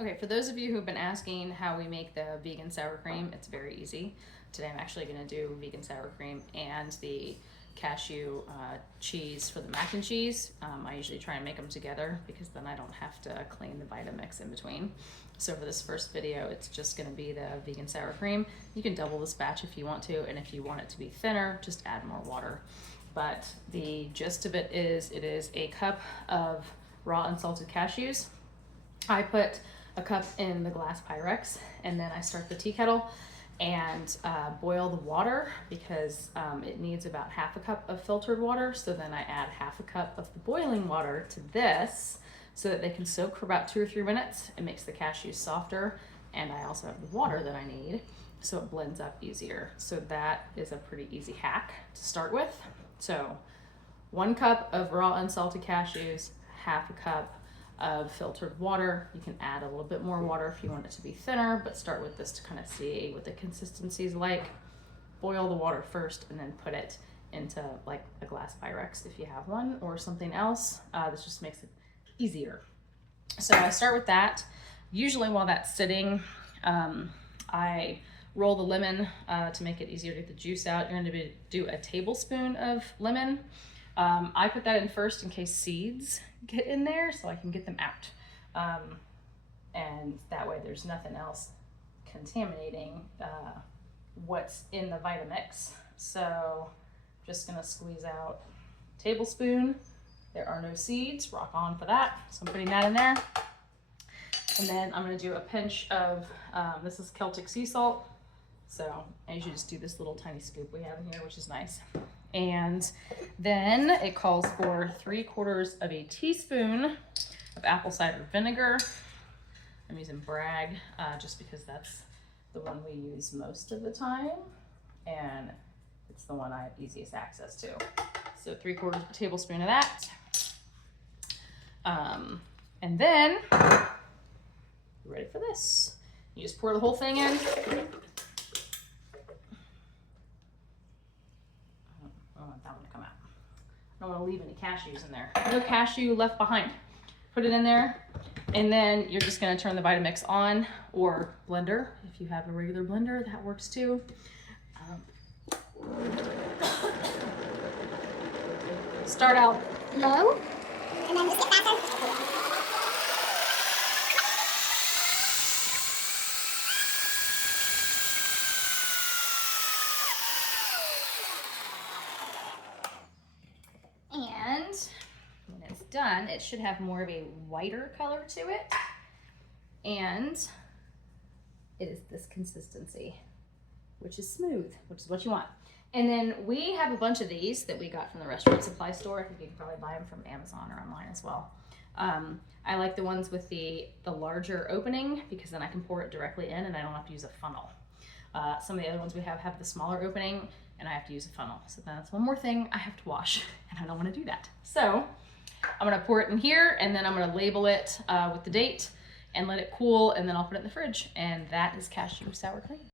Okay, for those of you who've been asking how we make the vegan sour cream, it's very easy. Today I'm actually going to do vegan sour cream and the cashew cheese for the mac and cheese. I usually try and make them together because then I don't have to clean the Vitamix in between. So for this first video, it's just going to be the vegan sour cream. You can double this batch if you want to, and if you want it to be thinner, just add more water. But the gist of it is a cup of raw unsalted cashews. I put a cup in the glass Pyrex, and then I start the tea kettle and boil the water because it needs about half a cup of filtered water. So then I add half a cup of the boiling water to this so that they can soak for about 2 or 3 minutes. It makes the cashews softer, and I also have the water that I need, so it blends up easier. So that is a pretty easy hack to start with. So 1 cup of raw unsalted cashews, half a cup of filtered water. You can add a little bit more water if you want it to be thinner, but start with this to kind of see what the consistency is like. Boil the water first and then put it into like a glass Pyrex if you have one, or something else. This just makes it easier. So I start with that. Usually while that's sitting, I roll the lemon to make it easier to get the juice out. You're going to do a tablespoon of lemon. I put that in first in case seeds get in there so I can get them out. And that way there's nothing else contaminating what's in the Vitamix. So just gonna squeeze out a tablespoon. There are no seeds, rock on for that. So I'm putting that in there. And then I'm gonna do a pinch of, this is Celtic sea salt. So I usually just do this little tiny scoop we have in here, which is nice. And then it calls for 3/4 of a teaspoon of apple cider vinegar. I'm using Bragg just because that's the one we use most of the time, and it's the one I have easiest access to. So 3/4 of a tablespoon of that. And then you're ready for this. You just pour the whole thing in. I don't want to leave any cashews in there. No cashew left behind. Put it in there, and then you're just going to turn the Vitamix on, or blender. If you have a regular blender, that works too. Start out low, and then just get faster. And when it's done, it should have more of a whiter color to it. And it is this consistency, which is smooth, which is what you want. And then we have a bunch of these that we got from the restaurant supply store. I think you can probably buy them from Amazon or online as well. I like the ones with the larger opening because then I can pour it directly in and I don't have to use a funnel. Some of the other ones we have the smaller opening and I have to use a funnel. So that's one more thing I have to wash, and I don't want to do that. So I'm going to pour it in here, and then I'm going to label it with the date and let it cool, and then I'll put it in the fridge. And that is cashew sour cream.